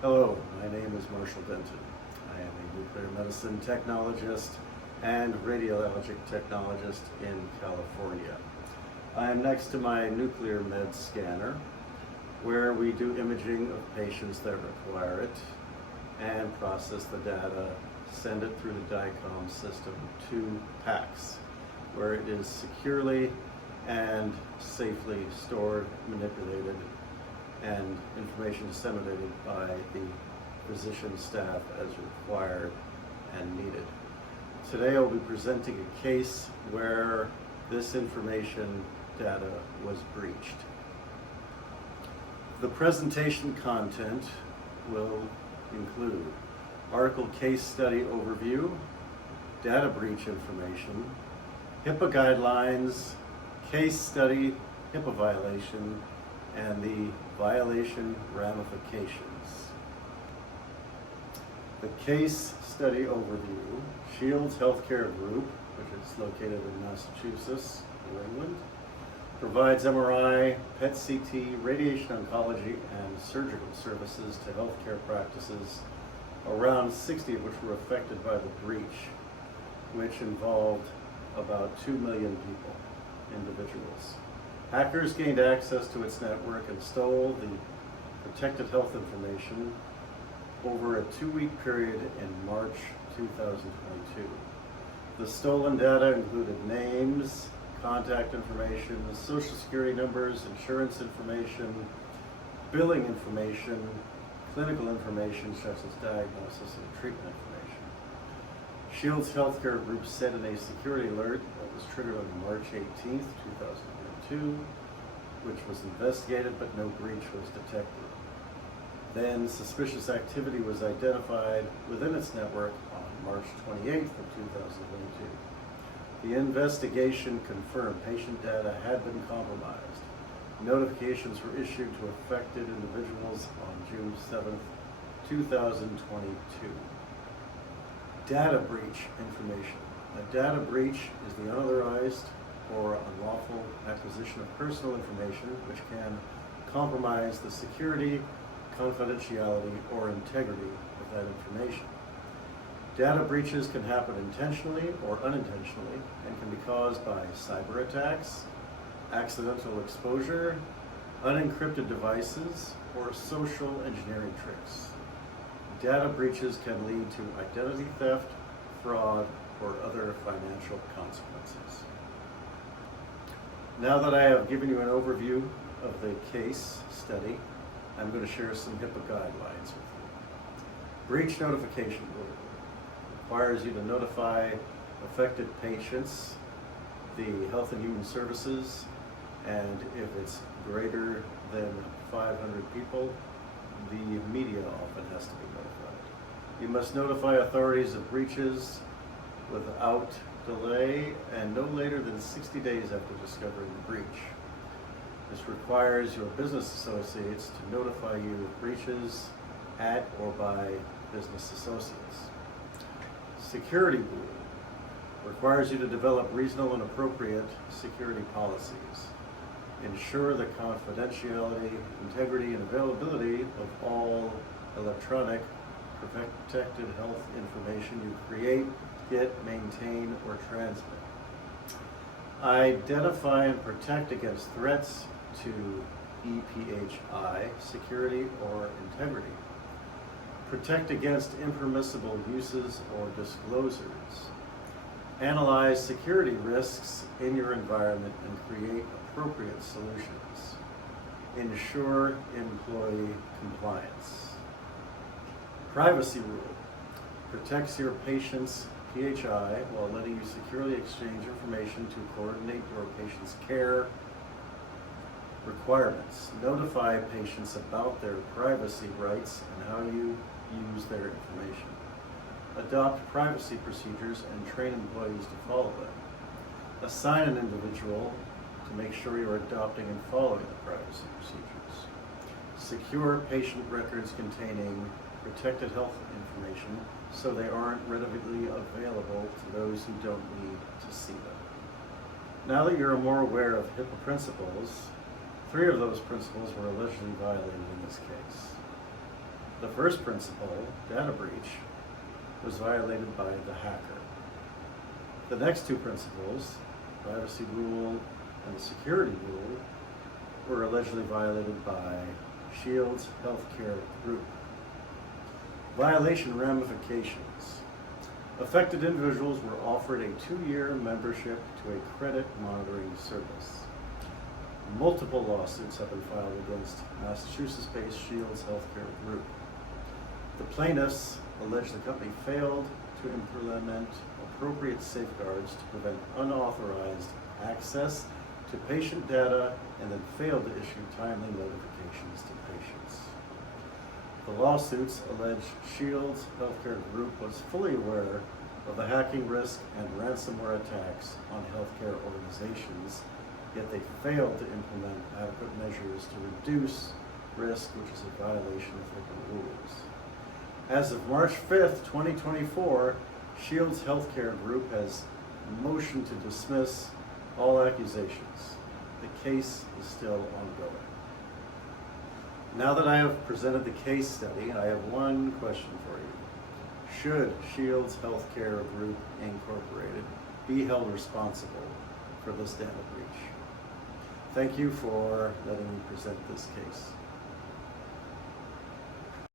Hello, my name is Marshall Denton. I am a nuclear medicine technologist and radiologic technologist in California. I am next to my nuclear med scanner, where we do imaging of patients that require it and process the data, send it through the DICOM system to PACS, where it is securely and safely stored, manipulated, and information disseminated by the physician staff as required and needed. Today I'll be presenting a case where this information data was breached. The presentation content will include article case study overview, data breach information, HIPAA guidelines, case study, HIPAA violation, and the violation ramifications. The case study overview: Shields Healthcare Group, which is located in Massachusetts, New England, provides MRI, PET-CT, radiation oncology, and surgical services to healthcare practices, around 60 of which were affected by the breach, which involved about 2 million people, individuals. Hackers gained access to its network and stole the protected health information over a 2-week period in March 2022. The stolen data included names, contact information, social security numbers, insurance information, billing information, clinical information such as diagnosis and treatment information. Shields Healthcare Group sent in a security alert that was triggered on March 18th, 2022, which was investigated but no breach was detected. Then suspicious activity was identified within its network on March 28th of 2022. The investigation confirmed patient data had been compromised. Notifications were issued to affected individuals on June 7th, 2022. Data breach information. A data breach is the unauthorized or unlawful acquisition of personal information which can compromise the security, confidentiality, or integrity of that information. Data breaches can happen intentionally or unintentionally and can be caused by cyber attacks, accidental exposure, unencrypted devices, or social engineering tricks. Data breaches can lead to identity theft, fraud, or other financial consequences. Now that I have given you an overview of the case study, I'm going to share some HIPAA guidelines with you. Breach notification rule requires you to notify affected patients, the Health and Human Services, and if it's greater than 500 people, the media often has to be notified. You must notify authorities of breaches without delay and no later than 60 days after discovering the breach. This requires your business associates to notify you of breaches at or by business associates. Security rule requires you to develop reasonable and appropriate security policies. Ensure the confidentiality, integrity, and availability of all electronic protected health information you create, get, maintain, or transmit. Identify and protect against threats to EPHI, security or integrity. Protect against impermissible uses or disclosures. Analyze security risks in your environment and create appropriate solutions. Ensure employee compliance. Privacy rule protects your patient's PHI while letting you securely exchange information to coordinate your patient's care requirements. Notify patients about their privacy rights and how you use their information. Adopt privacy procedures and train employees to follow them. Assign an individual to make sure you're adopting and following the privacy procedures. Secure patient records containing protected health information so they aren't readily available to those who don't need to see them. Now that you're more aware of HIPAA principles, 3 of those principles were allegedly violated in this case. The first principle, data breach, was violated by the hacker. The next two principles, privacy rule and the security rule, were allegedly violated by Shields Healthcare Group. Violation ramifications. Affected individuals were offered a 2-year membership to a credit monitoring service. Multiple lawsuits have been filed against Massachusetts-based Shields Healthcare Group. The plaintiffs allege the company failed to implement appropriate safeguards to prevent unauthorized access to patient data and then failed to issue timely notifications to patients. The lawsuits allege Shields Healthcare Group was fully aware of the hacking risk and ransomware attacks on healthcare organizations, yet they failed to implement adequate measures to reduce risk, which is a violation of HIPAA rules. As of March 5th, 2024, Shields Healthcare Group has motioned to dismiss all accusations. The case is still ongoing. Now that I have presented the case study, I have one question for you. Should Shields Healthcare Group Incorporated be held responsible for this data breach? Thank you for letting me present this case.